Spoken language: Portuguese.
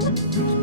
Thank you.